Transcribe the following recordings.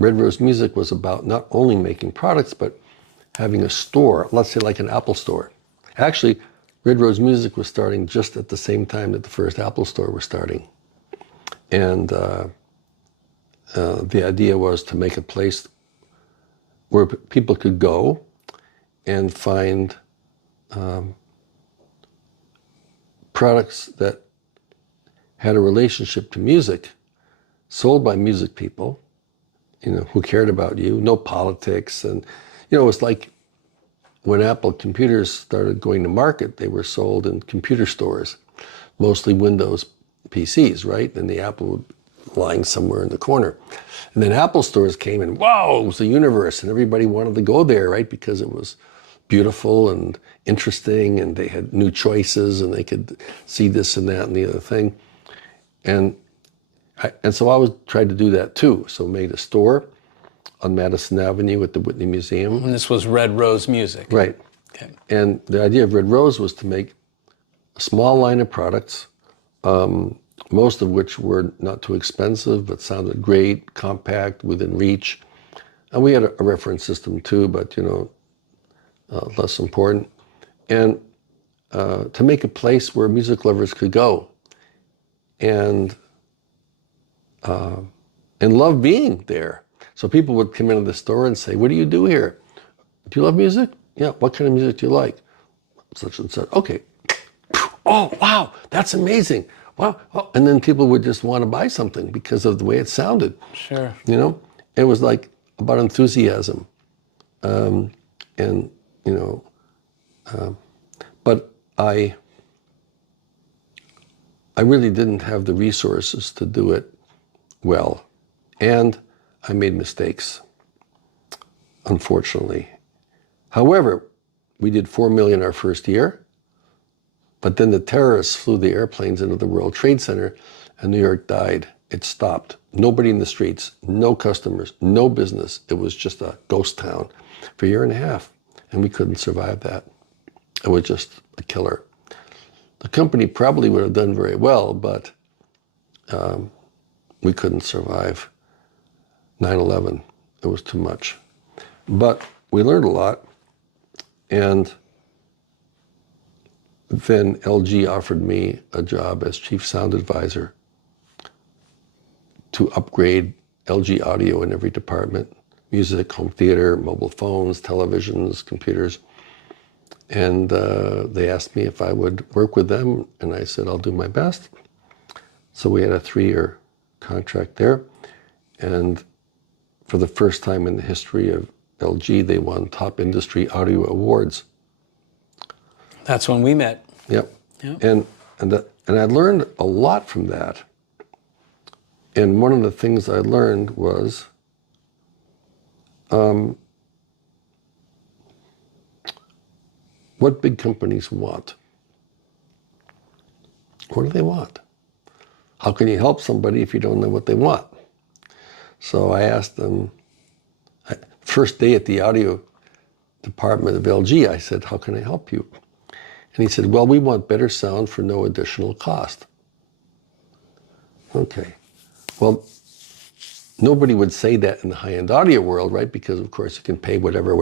Red Rose Music was about not only making products, but having a store, let's say like an Apple store. Actually, Red Rose Music was starting just at the same time that the first Apple store was starting. And the idea was to make a place where people could go and find products that had a relationship to music, sold by music people, who cared about you, no politics. And, it was like when Apple computers started going to market, they were sold in computer stores, mostly Windows PCs, right? And the Apple would be lying somewhere in the corner. And then Apple stores came and, wow, it was a universe, and everybody wanted to go there, right? Because it was beautiful and interesting, and they had new choices, and they could see this and that and the other thing. And so I was trying to do that too. So made a store on Madison Avenue at the Whitney Museum. And this was Red Rose Music. Right. Okay. And the idea of Red Rose was to make a small line of products, most of which were not too expensive, but sounded great, compact, within reach. And we had a reference system too, but less important. And to make a place where music lovers could go and love being there. So people would come into the store and say, what do you do here? Do you love music? Yeah. What kind of music do you like? Such and such. Okay. Oh, wow, that's amazing. Wow. Oh. And then people would just want to buy something because of the way it sounded. Sure. It was like about enthusiasm. But I really didn't have the resources to do it well. And I made mistakes, unfortunately. However, we did $4 million our first year, but then the terrorists flew the airplanes into the World Trade Center and New York died. It stopped. Nobody in the streets, no customers, no business. It was just a ghost town for a year and a half, and we couldn't survive that. It was just a killer. The company probably would have done very well, but we couldn't survive 9/11. It was too much. But we learned a lot, and then LG offered me a job as chief sound advisor to upgrade LG audio in every department: music, home theater, mobile phones, televisions, computers. And they asked me if I would work with them, and I said, I'll do my best. So we had a 3-year contract there, and for the first time in the history of LG, they won top industry audio awards. That's when we met. Yep. And I learned a lot from that. And one of the things I learned was what big companies want. What do they want? How can you help somebody if you don't know what they want? So I asked them, first day at the audio department of LG, I said, how can I help you? And he said, well, we want better sound for no additional cost. Okay. Well, nobody would say that in the high-end audio world, right? Because, of course, you can pay whatever.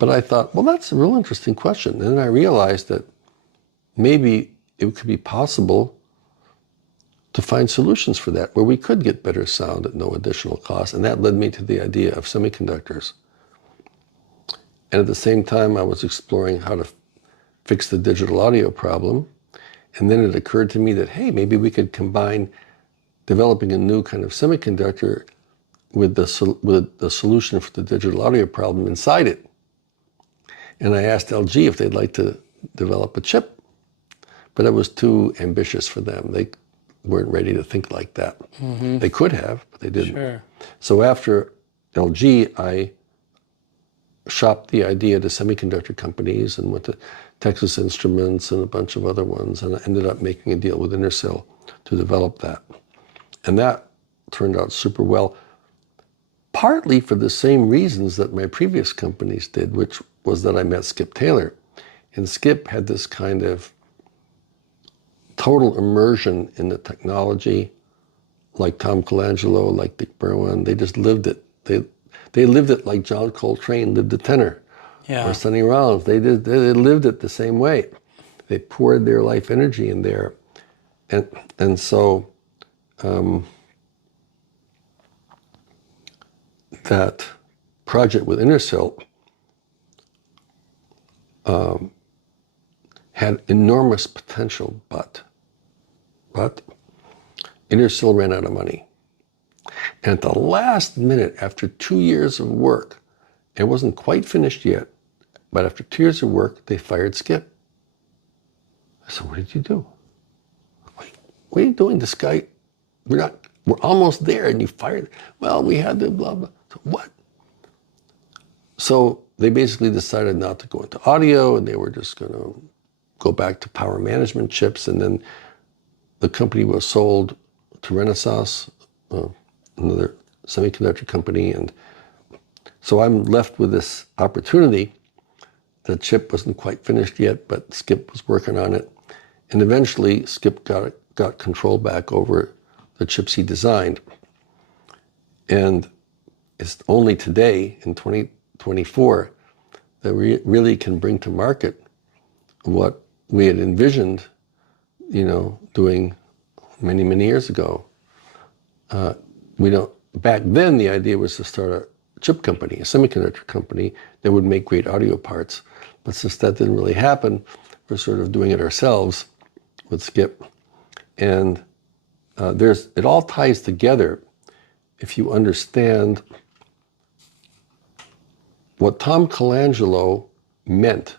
But I thought, well, that's a real interesting question. And then I realized that maybe it could be possible to find solutions for that, where we could get better sound at no additional cost. And that led me to the idea of semiconductors. And at the same time, I was exploring how to fix the digital audio problem. And then it occurred to me that, hey, maybe we could combine developing a new kind of semiconductor with the solution for the digital audio problem inside it. And I asked LG if they'd like to develop a chip, but it was too ambitious for them. They weren't ready to think like that. Mm-hmm. They could have, but they didn't. Sure. So after LG, I shopped the idea to semiconductor companies and went to Texas Instruments and a bunch of other ones, and I ended up making a deal with Intersil to develop that. And that turned out super well, partly for the same reasons that my previous companies did, which was that I met Skip Taylor. And Skip had this kind of total immersion in the technology, like Tom Colangelo, like Dick Berwin, they just lived it. They lived it like John Coltrane lived the tenor, or Sonny Rollins. They lived it the same way. They poured their life energy in there, and so that project with Intersil had enormous potential, but Intersil ran out of money. And at the last minute, after 2 years of work, it wasn't quite finished yet, but after 2 years of work, they fired Skip. I said, what did you do? What are you doing? This guy, we're almost there, and you fired. Well, we had to blah, blah. So what? So they basically decided not to go into audio, and they were just going to go back to power management chips. And then the company was sold to Renaissance, another semiconductor company. And so I'm left with this opportunity. The chip wasn't quite finished yet, but Skip was working on it. And eventually Skip got control back over the chips he designed. And it's only today, in 2024, that we really can bring to market what we had envisioned, doing many, many years ago. Back then the idea was to start a chip company, a semiconductor company that would make great audio parts. But since that didn't really happen, we're sort of doing it ourselves with Skip. And it all ties together if you understand what Tom Colangelo meant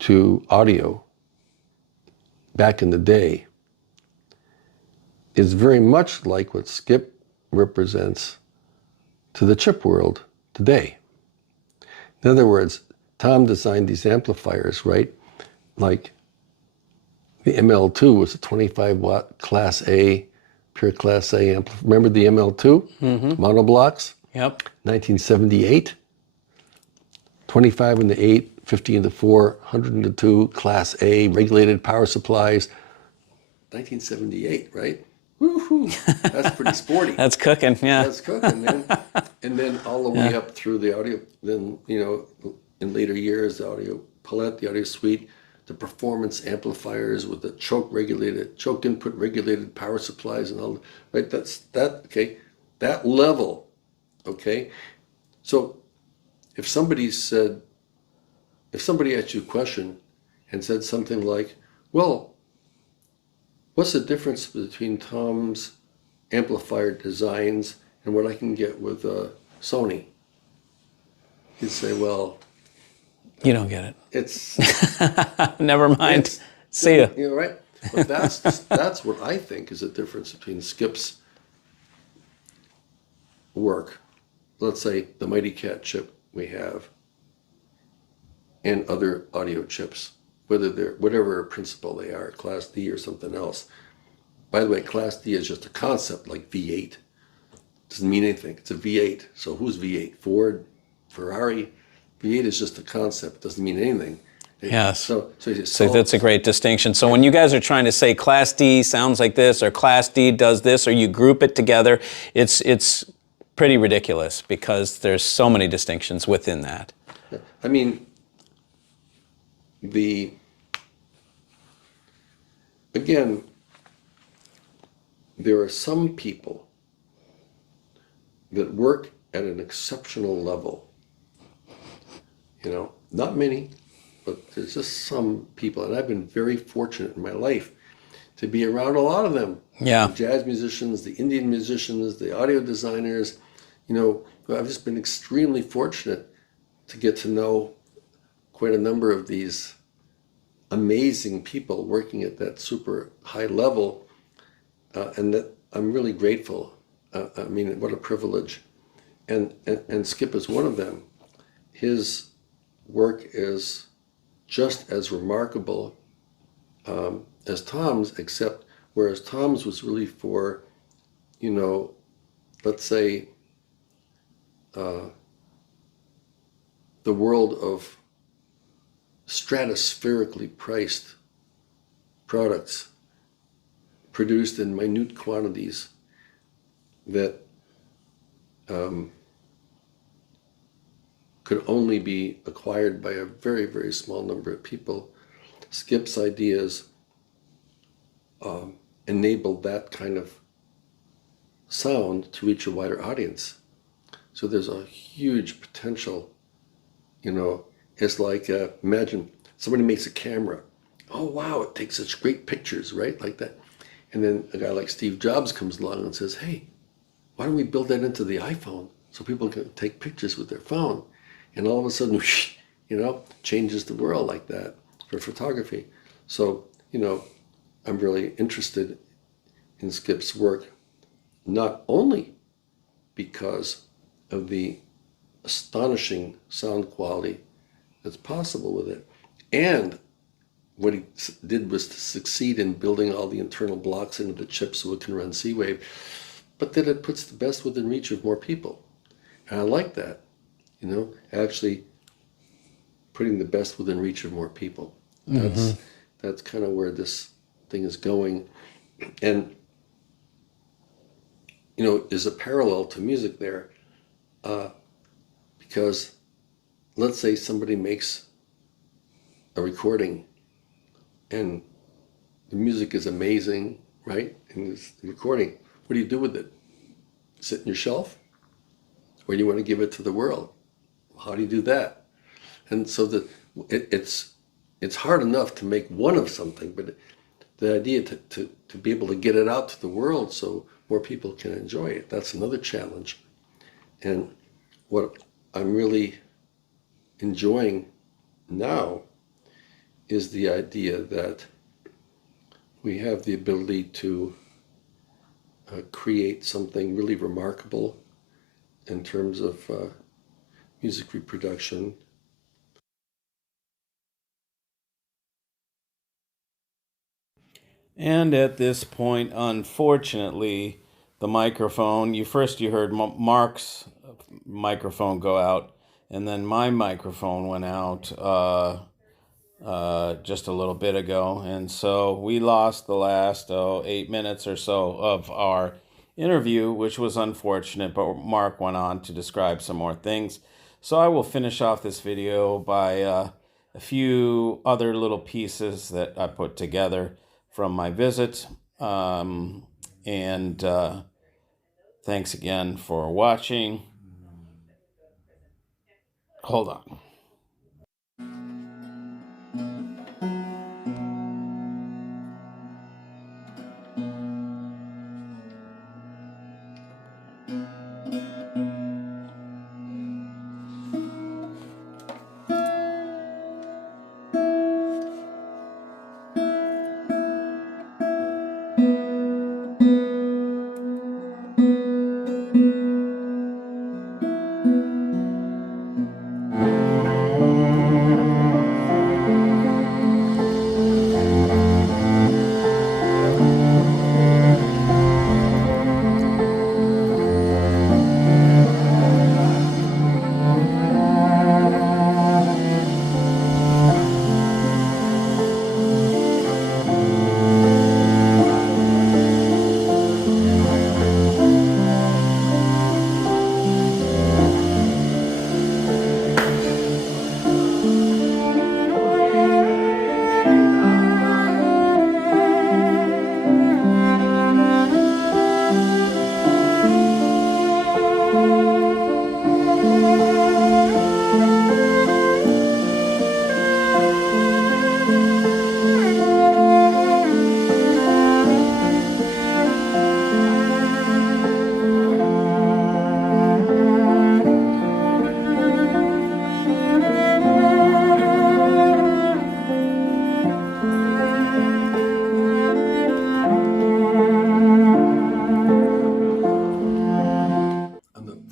to audio back in the day is very much like what Skip represents to the chip world today. In other words, Tom designed these amplifiers, right? Like the ML2 was a 25-watt Class A, pure Class A amplifier. Remember the ML2? Mm-hmm. Monoblocks? Yep. 1978. 25 in the 8, 50 in the 4, 100 in the 2, Class A, regulated power supplies. 1978, right? Woohoo! That's pretty sporty. That's cooking, yeah. That's cooking, man. And then all the way up through the audio, then, in later years, the audio palette, the audio suite, the performance amplifiers with the choke input regulated power supplies and all, right? Okay? That level, okay? So if somebody asked you a question and said something like, well, what's the difference between Tom's amplifier designs and what I can get with Sony? You'd say, well, you don't get it. It's never mind. See ya. Right? But that's what I think is the difference between Skip's work, let's say the Mighty Cat chip we have, and other audio chips, whatever principle they are, Class D or something else. By the way, Class D is just a concept, like V8. Doesn't mean anything. It's a V8. So who's V8? Ford, Ferrari. V8 is just a concept. Doesn't mean anything. Yes. So that's a great distinction. So when you guys are trying to say Class D sounds like this, or Class D does this, or you group it together, it's pretty ridiculous because there's so many distinctions within that. I mean, again, there are some people that work at an exceptional level. Not many, but there's just some people, and I've been very fortunate in my life to be around a lot of them. Yeah. The jazz musicians, the Indian musicians, the audio designers. I've just been extremely fortunate to get to know quite a number of these amazing people working at that super high level, and that I'm really grateful. I mean, what a privilege. And Skip is one of them. His work is just as remarkable as Tom's, except whereas Tom's was really for, let's say, the world of stratospherically priced products produced in minute quantities that could only be acquired by a very, very small number of people. Skip's ideas enabled that kind of sound to reach a wider audience. So there's a huge potential, you know. It's like, imagine somebody makes a camera. Oh, wow, it takes such great pictures, right? Like that. And then a guy like Steve Jobs comes along and says, hey, why don't we build that into the iPhone so people can take pictures with their phone? And all of a sudden, you know, changes the world like that for photography. So, you know, I'm really interested in Skip's work, not only because of the astonishing sound quality that's possible with it, and what he did was to succeed in building all the internal blocks into the chip so it can run C-Wave, but that it puts the best within reach of more people. And I like that, you know, actually putting the best within reach of more people. That's kind of where this thing is going. And, you know, there's a parallel to music there, because let's say somebody makes a recording and the music is amazing, right? And it's the recording. What do you do with it? Sit in your shelf? Or you want to give it to the world? How do you do that? And so it's hard enough to make one of something, but the idea to be able to get it out to the world so more people can enjoy it, that's another challenge. And what I'm really enjoying now is the idea that we have the ability to create something really remarkable in terms of music reproduction. And at this point, unfortunately, the microphone, you heard Mark's microphone go out, and then my microphone went out just a little bit ago. And so we lost the last 8 minutes or so of our interview, which was unfortunate, but Mark went on to describe some more things. So I will finish off this video by a few other little pieces that I put together from my visit. And thanks again for watching. Hold on.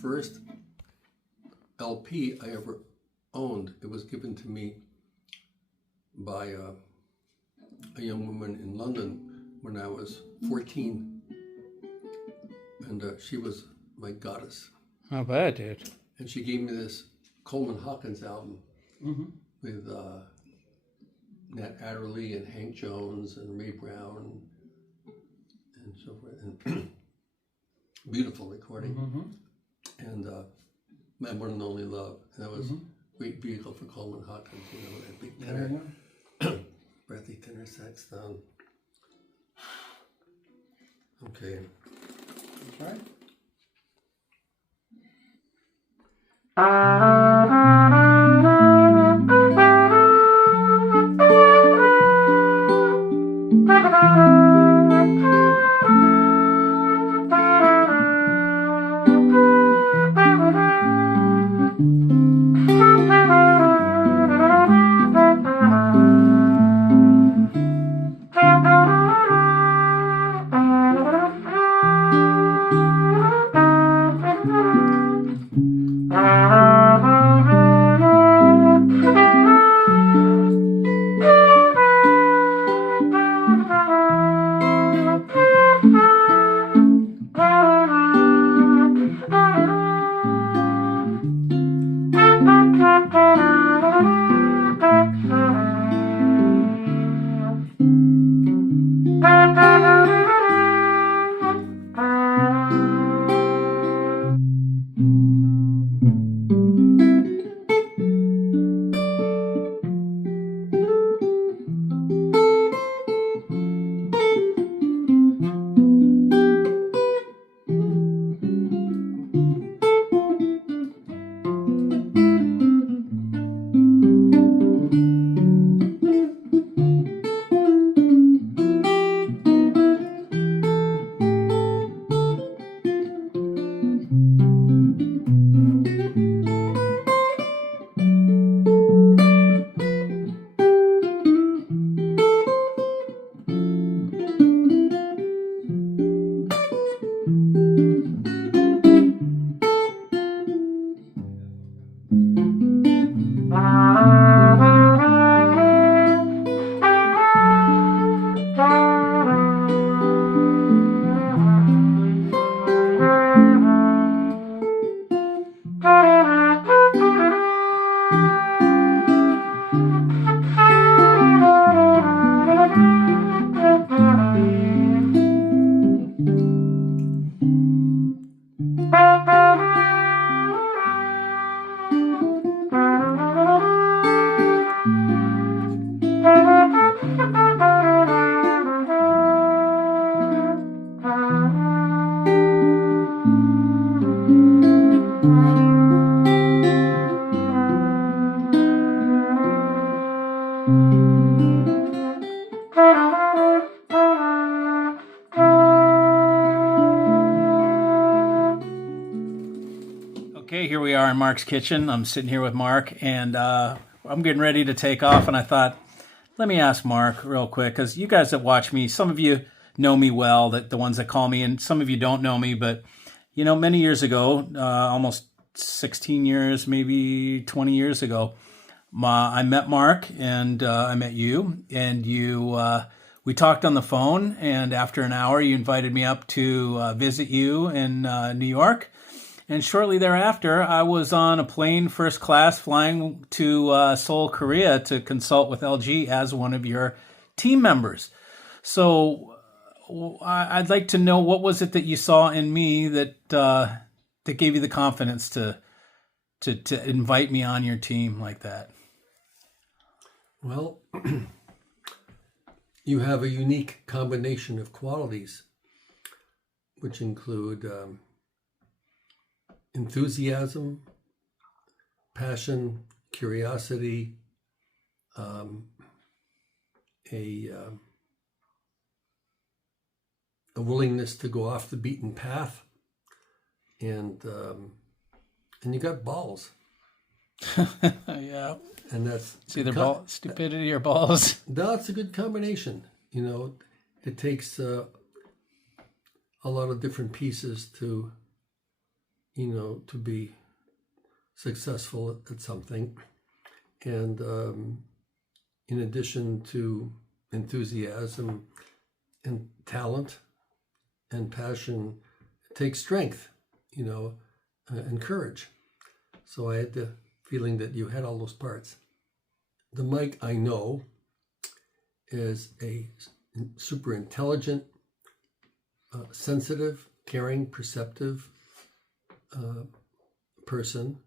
First LP I ever owned, it was given to me by a young woman in London when I was 14. And she was my goddess. How bad, dude? And she gave me this Coleman Hawkins album with Nat Adderley and Hank Jones and Ray Brown and so forth. And beautiful recording. And My One and Only Love. And that was a great vehicle for Coleman Hawkins, that big tenor, breathy tenor sax down. Okay. That's right. Okay, here we are in Mark's kitchen. I'm sitting here with Mark, and I'm getting ready to take off, and I thought, let me ask Mark real quick, because you guys that watch me, some of you know me well, that the ones that call me, and some of you don't know me, but, many years ago, almost 16 years, maybe 20 years ago, I met Mark, and I met you, and we talked on the phone, and after an hour, you invited me up to visit you in New York. And shortly thereafter, I was on a plane first class flying to Seoul, Korea to consult with LG as one of your team members. So I'd like to know, what was it that you saw in me that gave you the confidence to invite me on your team like that? Well, you have a unique combination of qualities, which include enthusiasm, passion, curiosity, a willingness to go off the beaten path, and you got balls. Yeah. And that's It's either stupidity or balls. That's a good combination. It takes a lot of different pieces to be successful at something. And in addition to enthusiasm and talent and passion, it takes strength, and courage. So I had the feeling that you had all those parts. The Mike I know is a super intelligent, sensitive, caring, perceptive person,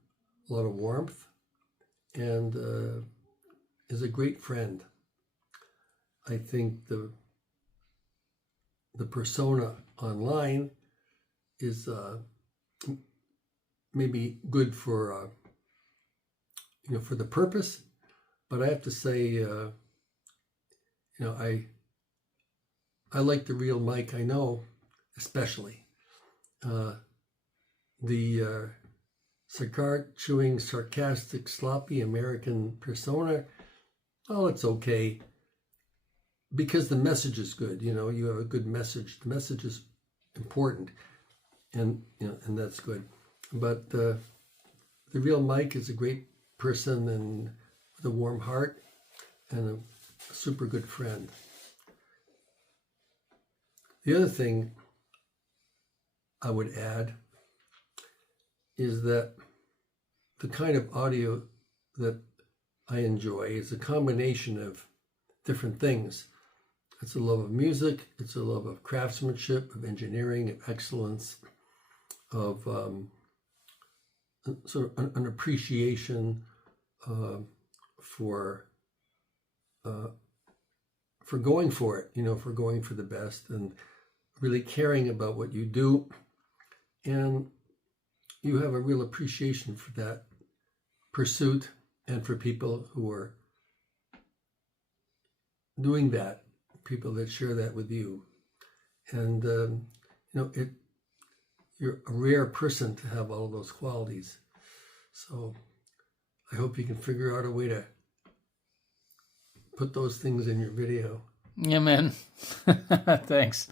a lot of warmth, and is a great friend. I think the persona online is maybe good for for the purpose, but I have to say, I like the real Mike I know, especially the cigar chewing, sarcastic, sloppy American persona. Oh, it's okay because the message is good. You have a good message. The message is important, and and that's good. But the real Mike is a great person and with a warm heart and a super good friend. The other thing I would add is that the kind of audio that I enjoy is a combination of different things. It's a love of music, it's a love of craftsmanship, of engineering, of excellence, of sort of an appreciation for going for it, for going for the best and really caring about what you do. And you have a real appreciation for that pursuit and for people who are doing that, people that share that with you. And, you're a rare person to have all of those qualities. So I hope you can figure out a way to put those things in your video. Yeah, man. Thanks.